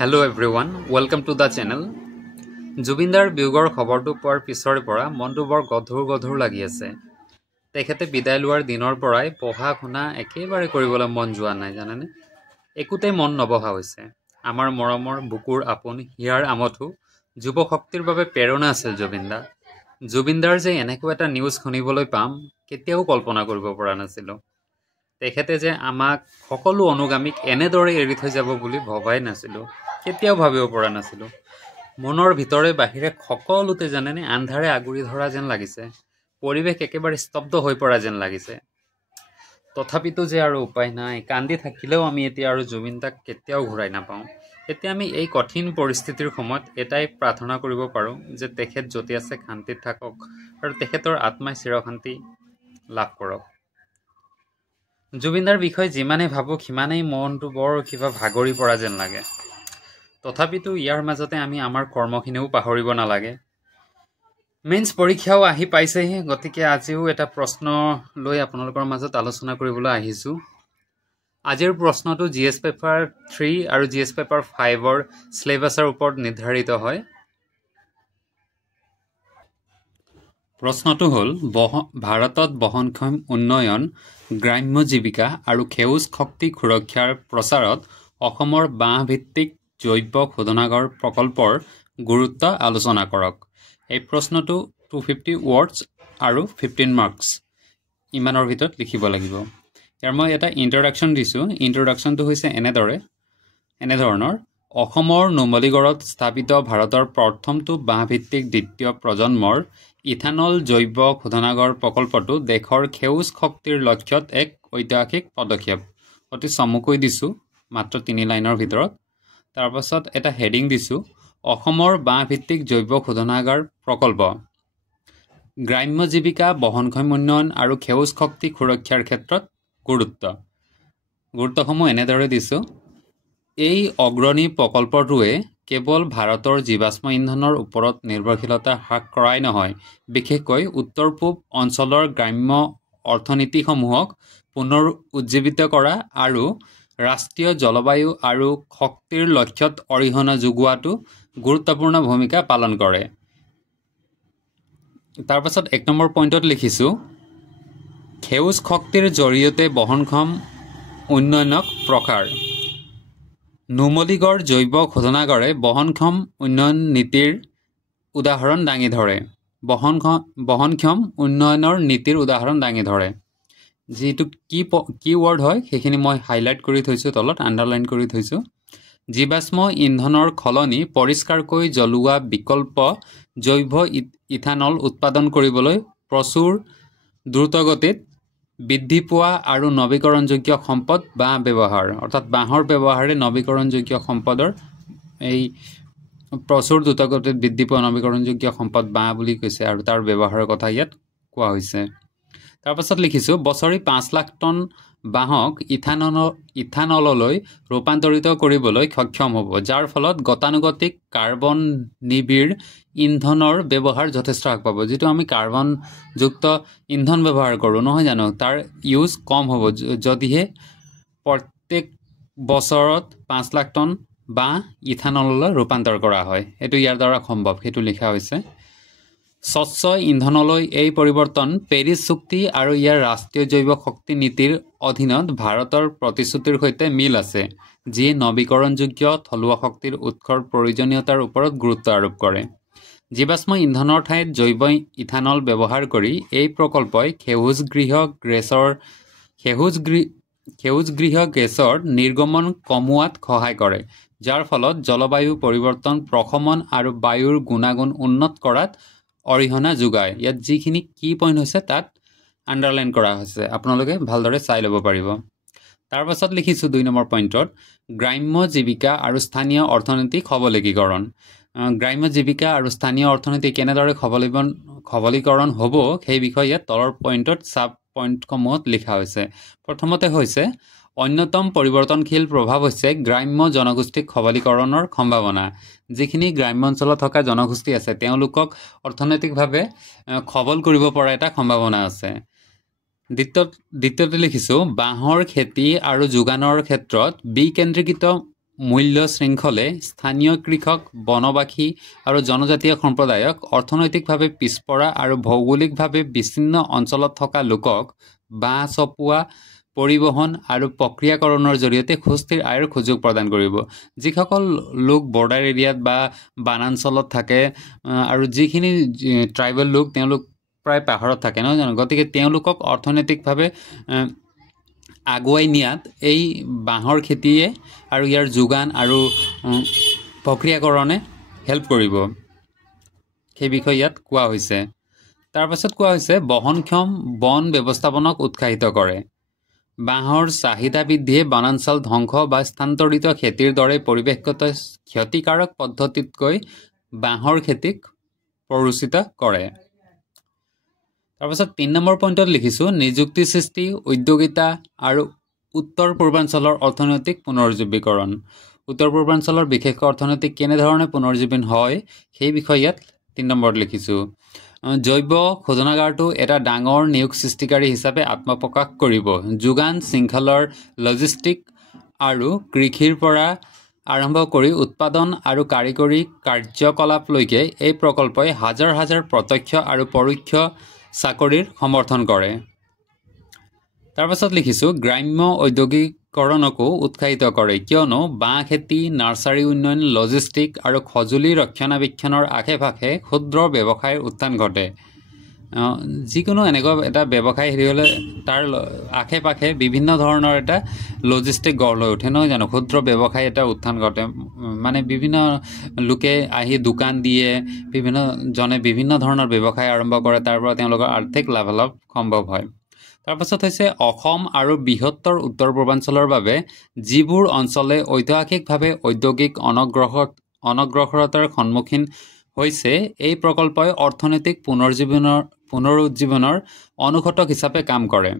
Hello everyone, welcome to the channel. জুবিনদাৰ বিয়োগৰ খবৰটো পোৱাৰ পিছৰে পৰা মনটো বৰ গধুৰ লাগি আছে। তেখেতে বিদায় লোৱাৰ দিনৰ পৰাই পঢ়া শুনা একেবাৰে কৰিবলৈ মন যোৱা নাই জানেনে? একোতে মন নবহা হৈছে। আমাৰ মৰমৰ বুকুৰ আপোন হিয়াৰ আমঠু যুৱ শক্তিৰ বাবে প্ৰেৰণা আছিল জুবিনদা। জুবিনদাৰ যে এনেকুৱা এটা নিউজ শুনিবলৈ পাম কেতিয়াও কল্পনা কৰিব পৰা নাছিলোঁ। তেখেতে যে আমাক সকলো অনুগামীক এনেদৰে এৰি থৈ যাব বুলি ভবাই নাছিলোঁ, কেতিয়াও ভাবিব পৰা নাছিলোঁ। মনৰ ভিতৰে বাহিৰে সকলোতে জানেনে আন্ধাৰে আগুৰি ধৰা যেন লাগিছে, পৰিৱেশ একেবাৰে স্তব্ধ হৈ পৰা যেন লাগিছে। তথাপিতো যে আৰু উপায় নাই, কান্দি থাকিলেও আমি এতিয়া আৰু জুবিনদাক কেতিয়াও ঘূৰাই নাপাওঁ। এতিয়া আমি এই কঠিন পৰিস্থিতিৰ সময়ত এটাই প্ৰাৰ্থনা কৰিব পাৰোঁ যে তেখেত য'তে আছে শান্তিত থাকক আৰু তেখেতৰ আত্মাই চিৰশান্তি লাভ কৰক। জুবিনদাৰ বিষয়ে যিমানেই ভাবোঁ সিমানেই মনটো বৰ কিবা ভাগৰি পৰা যেন লাগে। তথাপিতো ইয়াৰ মাজতে আমি আমাৰ কৰ্মখিনিও পাহৰিব নালাগে। মেইনছ পৰীক্ষাও আহি পাইছেহি, গতিকে আজিও এটা প্ৰশ্ন লৈ আপোনালোকৰ মাজত আলোচনা কৰিবলৈ আহিছোঁ। আজিৰ প্ৰশ্নটো GS পেপাৰ 3 আৰু GS পেপাৰ 5ৰ চিলেবাছৰ ওপৰত নিৰ্ধাৰিত হয়। প্ৰশ্নটো হ'ল ভাৰতত বহনক্ষম উন্নয়ন, গ্ৰাম্য জীৱিকা আৰু সেউজ শক্তি সুৰক্ষাৰ প্ৰচাৰত অসমৰ বাঁহভিত্তিক জৈৱ শোধনাগাৰ প্ৰকল্পৰ গুৰুত্ব আলোচনা কৰক। এই প্ৰশ্নটো 250 ৱৰ্ডছ আৰু 15 মাৰ্কছ ইমানৰ ভিতৰত লিখিব লাগিব। ইয়াৰ মই এটা ইন্ট্ৰডাকশ্যন দিছোঁ। ইন্ট্ৰডাকশ্যনটো হৈছে এনেধৰণৰ: অসমৰ নুমলীগড়ত স্থাপিত ভাৰতৰ প্ৰথমটো বাঁহভিত্তিক দ্বিতীয় প্ৰজন্মৰ ইথানল জৈৱ শোধনাগাৰ প্ৰকল্পটো দেশৰ সেউজ শক্তিৰ লক্ষ্যত এক ঐতিহাসিক পদক্ষেপ। অতি চমুকৈ দিছোঁ, মাত্ৰ 3 লাইনৰ ভিতৰত। তাৰপাছত এটা হেডিং দিছোঁ, অসমৰ বাঁহভিত্তিক জৈৱ শোধনাগাৰ প্ৰকল্প, গ্ৰাম্য জীৱিকা, বহনক্ষম উন্নয়ন আৰু সেউজ শক্তি সুৰক্ষাৰ ক্ষেত্ৰত গুৰুত্বসমূহ এনেদৰে দিছোঁ। এই অগ্ৰণী প্ৰকল্পটোৱে কেৱল ভাৰতৰ জীৱাশ্ম ইন্ধনৰ ওপৰত নিৰ্ভৰশীলতা হ্ৰাস কৰাই নহয়, বিশেষকৈ উত্তৰ পূব অঞ্চলৰ গ্ৰাম্য অৰ্থনীতিসমূহক পুনৰ উজ্জীৱিত কৰা আৰু ৰাষ্ট্ৰীয় জলবায়ু আৰু শক্তিৰ লক্ষ্যত অৰিহণা যোগোৱাটো গুৰুত্বপূৰ্ণ ভূমিকা পালন কৰে। তাৰপাছত 1 নম্বৰ পইণ্টত লিখিছোঁ, সেউজ শক্তিৰ জৰিয়তে বহনক্ষম উন্নয়নক প্ৰসাৰ। নুমলীগড় জৈৱ শোধনাগাৰে বহনক্ষম উন্নয়ন নীতিৰ উদাহৰণ দাঙি ধৰে। বহনক্ষম উন্নয়নৰ নীতিৰ উদাহৰণ দাঙি ধৰে। যিটো কি ৱৰ্ড হয় সেইখিনি মই হাইলাইট কৰি থৈছোঁ, তলত আণ্ডাৰলাইন কৰি থৈছোঁ। জীৱাশ্ম ইন্ধনৰ সলনি পৰিষ্কাৰকৈ জ্বলোৱা বিকল্প জৈৱ ইথানল উৎপাদন কৰিবলৈ প্ৰচুৰ দ্ৰুতগতিত বৃদ্ধি পোৱা আৰু নৱীকৰণযোগ্য সম্পদ বাঁহ ব্যৱহাৰ, অৰ্থাৎ বাঁহৰ ব্যৱহাৰে নৱীকৰণযোগ্য সম্পদৰ এই প্ৰচুৰ দ্ৰুতগতিত বৃদ্ধি পোৱা নৱীকৰণযোগ্য সম্পদ বাঁহ বুলি কৈছে আৰু তাৰ ব্যৱহাৰৰ কথা ইয়াত কোৱা হৈছে। তাৰপাছত লিখিছোঁ, বছৰি 5 লাখ টন বাঁহক ইথানললৈ ৰূপান্তৰিত কৰিবলৈ সক্ষম হ'ব, যাৰ ফলত গতানুগতিক কাৰ্বন নিবিড় ইন্ধনৰ ব্যৱহাৰ যথেষ্ট হ্ৰাস পাব। যিটো আমি কাৰ্বনযুক্ত ইন্ধন ব্যৱহাৰ কৰোঁ নহয় জানো, তাৰ ইউজ কম হ'ব যদিহে প্ৰত্যেক বছৰত 5 লাখ টন বাঁহ ইথানললৈ ৰূপান্তৰ কৰা হয়। এইটো ইয়াৰ দ্বাৰা সম্ভৱ, সেইটো লিখা হৈছে। স্বচ্ছ ইন্ধনলৈ এই পৰিৱৰ্তন পেৰিছ চুক্তি আৰু ইয়াৰ ৰাষ্ট্ৰীয় জৈৱ শক্তি নীতিৰ অধীনত ভাৰতৰ প্ৰতিশ্ৰুতিৰ সৈতে মিল আছে, যিয়ে নৱীকৰণযোগ্য থলুৱা শক্তিৰ উৎসৰ প্ৰয়োজনীয়তাৰ ওপৰত গুৰুত্ব আৰোপ কৰে। জীৱাশ্ম ইন্ধনৰ ঠাইত জৈৱ ইথানল ব্যৱহাৰ কৰি এই প্ৰকল্পই সেউজগৃহ গেছৰ নিৰ্গমন কমোৱাত সহায় কৰে, যাৰ ফলত জলবায়ু পৰিৱৰ্তন প্ৰশমন আৰু বায়ুৰ গুণাগুণ উন্নত কৰাত অৰিহণা যোগায়। ইয়াত যিখিনি কি পইণ্ট হৈছে তাত আণ্ডাৰলাইন কৰা হৈছে, আপোনালোকে ভালদৰে চাই ল'ব পাৰিব। তাৰপাছত লিখিছোঁ 2 নম্বৰ পইণ্টত, গ্ৰাম্য জীৱিকা আৰু স্থানীয় অৰ্থনৈতিক সবলীকৰণ। গ্ৰাম্য জীৱিকা আৰু স্থানীয় অৰ্থনীতি কেনেদৰে সবলীকৰণ হ'ব সেই বিষয়ে ইয়াত তলৰ পইণ্টত চাব পইণ্টসমূহত লিখা হৈছে। প্ৰথমতে হৈছে, অন্যতম পৰিৱৰ্তনশীল প্ৰভাৱ হৈছে গ্ৰাম্য জনগোষ্ঠীক সবলীকৰণৰ সম্ভাৱনা। যিখিনি গ্ৰাম্য অঞ্চলত থকা জনগোষ্ঠী আছে তেওঁলোকক অৰ্থনৈতিকভাৱে সবল কৰিব পৰা এটা সম্ভাৱনা আছে। দ্বিতীয়তে লিখিছোঁ, বাঁহৰ খেতি আৰু যোগানৰ ক্ষেত্ৰত বিকেন্দ্ৰীকৃত মূল্য শৃংখলে স্থানীয় কৃষক বনবাসী আৰু জনজাতীয় সম্প্ৰদায়ক অৰ্থনৈতিকভাৱে পিছপৰা আৰু ভৌগোলিকভাৱে বিচ্ছিন্ন অঞ্চলত থকা লোকক বাঁহ চপোৱা পৰিবহণ আৰু প্ৰক্ৰিয়াকৰণৰ জৰিয়তে সুস্থিৰ আয়ৰ সুযোগ প্ৰদান কৰিব যিসকল লোক বৰ্ডাৰ এৰিয়াত বা বানাঞ্চলত থাকে আৰু যিখিনি ট্ৰাইবেল লোক তেওঁলোক প্ৰায় পাহাৰত থাকে নহয় জানো গতিকে তেওঁলোকক অৰ্থনৈতিকভাৱে আগুৱাই নিয়াত এই বাঁহৰ খেতিয়ে আৰু ইয়াৰ যোগান আৰু প্ৰক্ৰিয়াকৰণে হেল্প কৰিব সেই বিষয়ে ইয়াত কোৱা হৈছে তাৰপাছত কোৱা হৈছে বহনক্ষম বন ব্যৱস্থাপনাক উৎসাহিত কৰে বাঁহৰ চাহিদা বৃদ্ধিয়ে বনাঞ্চল ধ্বংস বা স্থানান্তৰিত খেতিৰ দৰে পৰিৱেশগত ক্ষতিকাৰক পদ্ধতিতকৈ বাঁহৰ খেতিক প্ৰৰোচিত কৰে তাৰপাছত 3 নম্বৰ পইণ্টত লিখিছোঁ নিযুক্তি সৃষ্টি উদ্যোগিতা আৰু উত্তৰ পূৰ্বাঞ্চলৰ অৰ্থনৈতিক পুনৰুজ্জীৱীকৰণ উত্তৰ পূৰ্বাঞ্চলৰ বিশেষ অৰ্থনৈতিক কেনেধৰণে পুনৰুজ্জীৱন হয় সেই বিষয়ে ইয়াত 3 নম্বৰত লিখিছোঁ জৈৱ শোধনাগাৰটো এটা ডাঙৰ নিয়োগ সৃষ্টিকাৰী হিচাপে আত্মপ্ৰকাশ কৰিব যোগান শৃংখলৰ লজিষ্টিক আৰু কৃষিৰ পৰা আৰম্ভ কৰি উৎপাদন আৰু কাৰিকৰী কাৰ্যকলাপলৈকে এই প্ৰকল্পই হাজাৰ হাজাৰ প্ৰত্যক্ষ আৰু পৰোক্ষ চাকৰিৰ সমৰ্থন কৰে তাৰপাছত লিখিছোঁ গ্ৰাম্য ঔদ্যোগিকৰণকো উৎসাহিত কৰে কিয়নো বাঁহ খেতি নাৰ্চাৰী উন্নয়ন লজিষ্টিক আৰু সঁজুলি ৰক্ষণাবেক্ষণৰ আশে পাশে ক্ষুদ্ৰ ব্যৱসায়ৰ উত্থান ঘটে যিকোনো এনেকুৱা এটা ব্যৱসায় হেৰি হ'লে তাৰ আশে পাশে বিভিন্ন ধৰণৰ এটা লজিষ্টিক গঢ় লৈ উঠে নহয় জানো ক্ষুদ্ৰ ব্যৱসায় এটা উত্থান ঘটে মানে বিভিন্ন লোকে আহি দোকান দিয়ে বিভিন্নজনে বিভিন্ন ধৰণৰ ব্যৱসায় আৰম্ভ কৰে তাৰ পৰা তেওঁলোকৰ আৰ্থিক লাভালাভ সম্ভৱ হয় তাৰপাছত হৈছে অসম আৰু বৃহত্তৰ উত্তৰ পূৰ্বাঞ্চলৰ বাবে যিবোৰ অঞ্চলে ঐতিহাসিকভাৱে ঔদ্যোগিক অনগ্ৰসৰতাৰ সন্মুখীন হৈছে এই প্ৰকল্পই অৰ্থনৈতিক পুনৰুজ্জীৱনৰ অনুঘটক হিচাপে কাম কৰে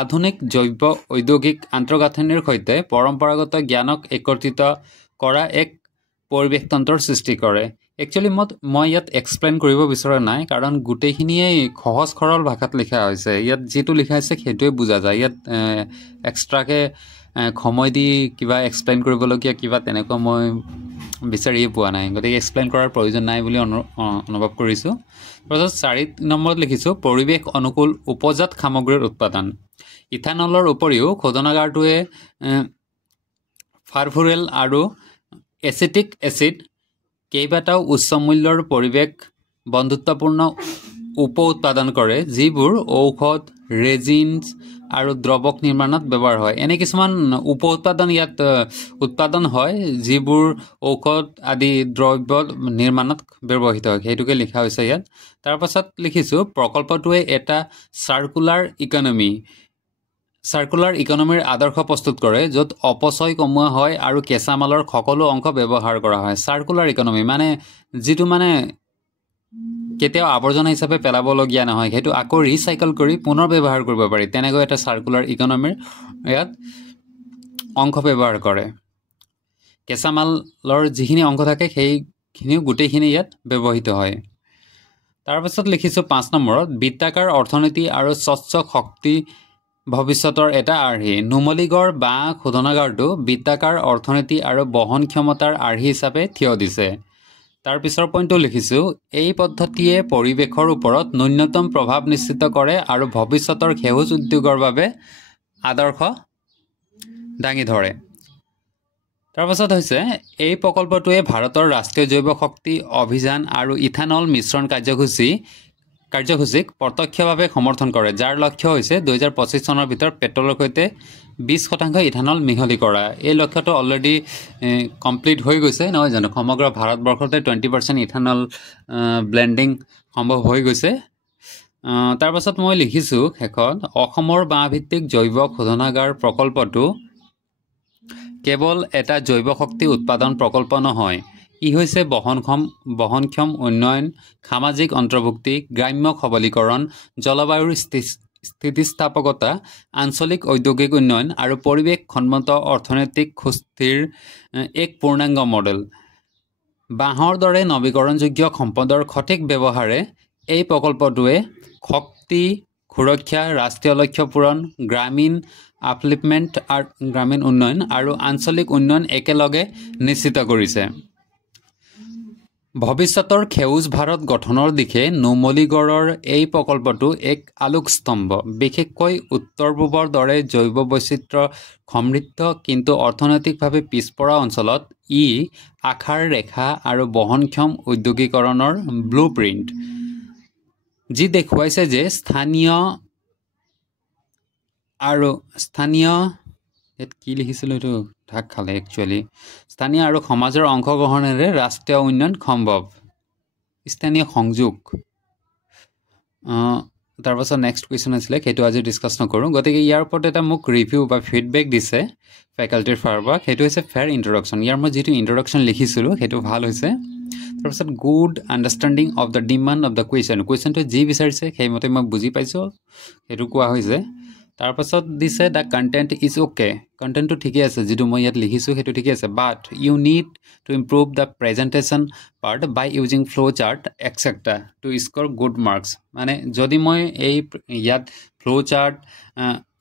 আধুনিক জৈৱ ঔদ্যোগিক আন্তঃগাঁথনিৰ সৈতে পৰম্পৰাগত জ্ঞানক একত্ৰিত কৰা এক পৰিৱেশতন্ত্ৰৰ সৃষ্টি কৰে একচুৱেলি মই ইয়াত এক্সপ্লেইন কৰিব বিচৰা নাই কাৰণ গোটেইখিনিয়ে সহজ সৰল ভাষাত লিখা হৈছে ইয়াত যিটো লিখা হৈছে সেইটোৱে বুজা যায় ইয়াত এক্সট্ৰাকৈ সময় দি কিবা এক্সপ্লেইন কৰিবলগীয়া কিবা তেনেকুৱা মই বিচাৰিয়ে পোৱা নাই গতিকে এক্সপ্লেইন কৰাৰ প্ৰয়োজন নাই বুলি অনুভৱ কৰিছোঁ তাৰপিছত 4 নম্বৰত লিখিছোঁ পৰিৱেশ অনুকূল উপজাত সামগ্ৰীৰ উৎপাদন ইথানলৰ উপৰিও শোধনাগাৰটোৱে ফাৰফুৰেল আৰু এচিটিক এচিড কেইবাটাও উচ্চ মূল্যৰ পৰিৱেশ বন্ধুত্বপূৰ্ণ উপ উৎপাদন কৰে যিবোৰ ঔষধ ৰেজিনছ আৰু দ্ৰৱক নিৰ্মাণত ব্যৱহাৰ হয় এনে কিছুমান উপ উৎপাদন ইয়াত উৎপাদন হয় যিবোৰ ঔষধ আদি দ্ৰব্য নিৰ্মাণত ব্যৱহৃত হয় সেইটোকে লিখা হৈছে ইয়াত তাৰপাছত লিখিছোঁ প্ৰকল্পটোৱে এটা চাৰ্কুলাৰ ইকনমিৰ আদৰ্শ প্ৰস্তুত কৰে য'ত অপচয় কমোৱা হয় আৰু কেঁচামালৰ সকলো অংশ ব্যৱহাৰ কৰা হয় চাৰ্কুলাৰ ইকনমি মানে যিটো মানে কেতিয়াও আৱৰ্জনা হিচাপে পেলাবলগীয়া নহয় সেইটো আকৌ ৰিচাইকেল কৰি পুনৰ ব্যৱহাৰ কৰিব পাৰি তেনেকৈ এটা চাৰ্কুলাৰ ইকনমিৰ ইয়াত অংশ ব্যৱহাৰ কৰে কেঁচামালৰ যিখিনি অংশ থাকে সেইখিনিও গোটেইখিনি ইয়াত ব্যৱহৃত হয় তাৰপাছত লিখিছোঁ 5 নম্বৰত বৃত্তাকাৰ অৰ্থনীতি আৰু স্বচ্ছ শক্তি ভৱিষ্যতৰ এটা আৰ্হি নুমলীগড় বাঁহ শোধনাগাৰটো বৃত্তাকাৰ অৰ্থনীতি আৰু বহন ক্ষমতাৰ আৰ্হি হিচাপে থিয় দিছে তাৰ পিছৰ পইণ্টটো লিখিছোঁ এই পদ্ধতিয়ে পৰিৱেশৰ ওপৰত ন্যূনতম প্ৰভাৱ নিশ্চিত কৰে আৰু ভৱিষ্যতৰ সেউজ উদ্যোগৰ বাবে আদৰ্শ দাঙি ধৰে তাৰপাছত হৈছে এই প্ৰকল্পটোৱে ভাৰতৰ ৰাষ্ট্ৰীয় জৈৱ শক্তি অভিযান আৰু ইথানল মিশ্ৰণ কাৰ্যসূচীক প্ৰত্যক্ষভাৱে সমৰ্থন কৰে যাৰ লক্ষ্য হৈছে 2025 চনৰ ভিতৰত পেট্ৰলৰ সৈতে 20% ইথানল মিহলি কৰা এই লক্ষ্যটো অলৰেডি কমপ্লিট হৈ গৈছে নহয় জানো সমগ্ৰ ভাৰতবৰ্ষতে 20% ইথানল ব্লেণ্ডিং সম্ভৱ হৈ গৈছে তাৰপাছত মই লিখিছোঁ শেষত অসমৰ বাঁহভিত্তিক জৈৱ শোধনাগাৰ প্ৰকল্পটো কেৱল এটা জৈৱ শক্তি উৎপাদন প্ৰকল্প নহয় ই হৈছে বহনক্ষম উন্নয়ন সামাজিক অন্তৰ্ভুক্তি গ্ৰাম্য সবলীকৰণ জলবায়ুৰ স্থিতিস্থাপকতা আঞ্চলিক ঔদ্যোগিক উন্নয়ন আৰু পৰিৱেশসন্মত অৰ্থনৈতিক সুস্থিৰ এক পূৰ্ণাংগ মডেল বাঁহৰ দৰে নৱীকৰণযোগ্য সম্পদৰ সঠিক ব্যৱহাৰে এই প্ৰকল্পটোৱে শক্তি সুৰক্ষা ৰাষ্ট্ৰীয় লক্ষ্য পূৰণ গ্ৰামীণ আপলিপমেণ্ট আৰু গ্ৰামীণ উন্নয়ন আৰু আঞ্চলিক উন্নয়ন একেলগে নিশ্চিত কৰিছে ভৱিষ্যতৰ সেউজ ভাৰত গঠনৰ দিশে নুমলীগড়ৰ এই প্ৰকল্পটো এক আলোকস্তম্ভ বিশেষকৈ উত্তৰ পূবৰ দৰে জৈৱ বৈচিত্ৰ্য সমৃদ্ধ কিন্তু অৰ্থনৈতিকভাৱে পিছপৰা অঞ্চলত ই আশাৰ ৰেখা আৰু বহনক্ষম ঔদ্যোগিকৰণৰ ব্লুপ্ৰিণ্ট যি দেখুৱাইছে যে স্থানীয় কি লিখিছিলোঁ এইটো ঢাক খালে একচুৱেলি স্থানীয় আৰু সমাজৰ অংশগ্ৰহণেৰে ৰাষ্ট্ৰীয় উন্নয়ন সম্ভৱ স্থানীয় সংযোগ তাৰপাছত নেক্সট কুৱেশ্যন আছিলে সেইটো আজি ডিছকাছ নকৰোঁ গতিকে ইয়াৰ ওপৰত এটা মোক ৰিভিউ বা ফিডবেক দিছে ফেকাল্টিৰ ফালৰ পৰা সেইটো হৈছে ফেয়াৰ ইণ্ট্ৰডাকশ্যন ইয়াৰ মই যিটো ইণ্ট্ৰডাকশ্যন লিখিছিলোঁ সেইটো ভাল হৈছে তাৰপাছত good understanding of the demand of the কুৱেশ্যনটো যি বিচাৰিছে সেইমতে মই বুজি পাইছোঁ সেইটো কোৱা হৈছে তাৰপাছত দিছে দ্য কণ্টেণ্ট ইজ অ'কে কণ্টেণ্টটো ঠিকে আছে যিটো মই ইয়াত লিখিছোঁ সেইটো ঠিকে আছে but you need to improve the presentation part by using flow' chart etcetera to score good marks মানে যদি মই এই ইয়াত ফ্ল' চাৰ্ট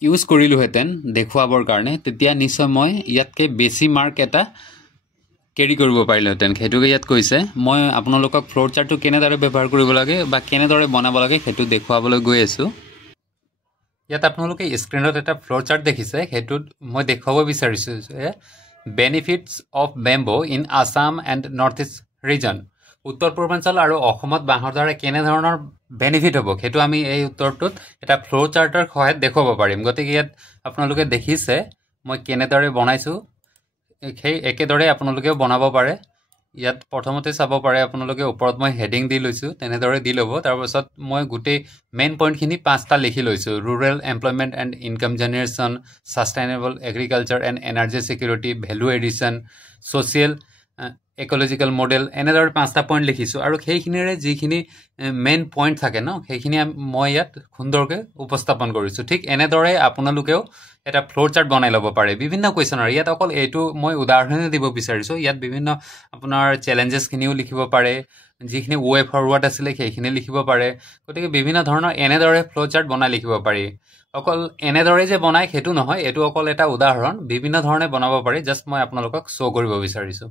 ইউজ কৰিলোহেঁতেন দেখুৱাবৰ কাৰণে তেতিয়া নিশ্চয় মই ইয়াতকৈ বেছি মাৰ্ক এটা কেৰি কৰিব পাৰিলোহেঁতেন সেইটোকে ইয়াত কৈছে মই আপোনালোকক ফ্ল' চাৰ্টটো কেনেদৰে ব্যৱহাৰ কৰিব লাগে বা কেনেদৰে বনাব লাগে সেইটো দেখুৱাবলৈ গৈ আছোঁ ইয়াত আপোনালোকে স্ক্ৰীনত এটা ফ্ল' চাৰ্ট দেখিছে সেইটোত মই দেখুৱাব বিচাৰিছোঁ যে benefits of bamboo in Assam and north east region উত্তৰ পূৰ্বাঞ্চল আৰু অসমত বাঁহৰ দ্বাৰা কেনেধৰণৰ বেনিফিট হ'ব সেইটো আমি এই উত্তৰটোত এটা ফ্ল' চাৰ্টৰ সহায়ত দেখুৱাব পাৰিম গতিকে ইয়াত আপোনালোকে দেখিছে মই কেনেদৰে বনাইছোঁ সেই একেদৰে আপোনালোকেও বনাব পাৰে ইয়াত প্ৰথমতে চাব পাৰে আপোনালোকে ওপৰত মই হেডিং দি লৈছোঁ তেনেদৰে দি ল'ব তাৰপাছত মই গোটেই মেইন পইণ্টখিনি 5টা লিখি লৈছোঁ rural employment and income generation sustainable agriculture and energy security value addition social ecological model এনেদৰে 5টা পইণ্ট লিখিছোঁ আৰু সেইখিনিৰে যিখিনি মেইন পইণ্ট থাকে ন সেইখিনি মই ইয়াত সুন্দৰকৈ উপস্থাপন কৰিছোঁ ঠিক এনেদৰে আপোনালোকেও এটা ফ্ল' চাৰ্ট বনাই ল'ব পাৰে বিভিন্ন কুৱেশ্যনৰ ইয়াত অকল এইটো মই উদাহৰণে দিব বিচাৰিছোঁ ইয়াত বিভিন্ন আপোনাৰ চেলেঞ্জেছখিনিও লিখিব পাৰে যিখিনি ৱে ফৰৱাৰ্ড আছিলে সেইখিনি লিখিব পাৰে গতিকে বিভিন্ন ধৰণৰ এনেদৰে ফ্ল' চাৰ্ট বনাই লিখিব পাৰি অকল এনেদৰে যে বনায় সেইটো নহয় এইটো অকল এটা উদাহৰণ বিভিন্ন ধৰণে বনাব পাৰি জাষ্ট মই আপোনালোকক শ্ব' কৰিব বিচাৰিছোঁ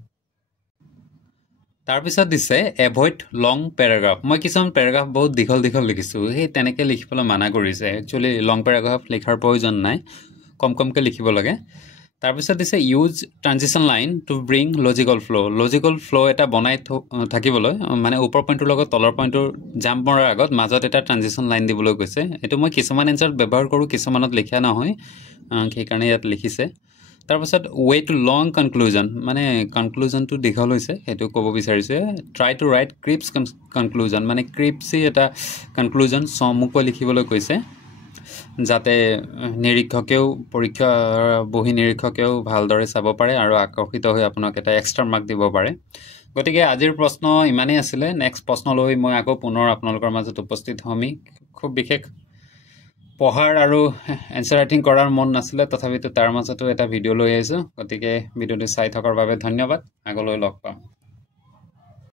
তাৰপিছত দিছে এভইড লং পেৰাগ্ৰাফ মই কিছুমান পেৰাগ্ৰাফ বহুত দীঘল লিখিছোঁ সেই তেনেকৈ লিখিবলৈ মানা কৰিছে একচুৱেলি লং পেৰাগ্ৰাফ লিখাৰ প্ৰয়োজন নাই কমকৈ লিখিব লাগে তাৰপিছত দিছে use transition line to bring logical ফ্ল' এটা বনাই থাকিবলৈ মানে ওপৰ পইণ্টটোৰ লগত তলৰ পইণ্টটোৰ জাম্প মৰাৰ আগত মাজত এটা ট্ৰানজিশ্যন লাইন দিবলৈ কৈছে এইটো মই কিছুমান এনচাৰত ব্যৱহাৰ কৰোঁ কিছুমানত লিখা নহয় সেইকাৰণে ইয়াত লিখিছে তাৰপাছত ৱে টু লং কনক্লুজন মানে কনক্লুজনটো দীঘল হৈছে সেইটো ক'ব বিচাৰিছে try two right Cripps conclusion মানে ক্ৰিপছি এটা কনক্লুজন চমুকৈ লিখিবলৈ কৈছে যাতে নিৰীক্ষকেও বহি নিৰীক্ষকেও ভালদৰে চাব পাৰে আৰু আকৰ্ষিত হৈ আপোনাক এটা এক্সট্ৰা মাৰ্ক দিব পাৰে গতিকে আজিৰ প্ৰশ্ন ইমানেই আছিলে নেক্সট প্ৰশ্ন লৈ মই আকৌ পুনৰ আপোনালোকৰ মাজত উপস্থিত হ'ম খুব বিশেষ পঢ়াৰ আৰু এনচাৰ ৰাইটিং কৰাৰ মন নাছিলে তথাপিতো তাৰ মাজতো এটা ভিডিঅ' লৈ আহিছোঁ গতিকে ভিডিঅ'টো চাই থকাৰ বাবে ধন্যবাদ আগলৈ লগ পাম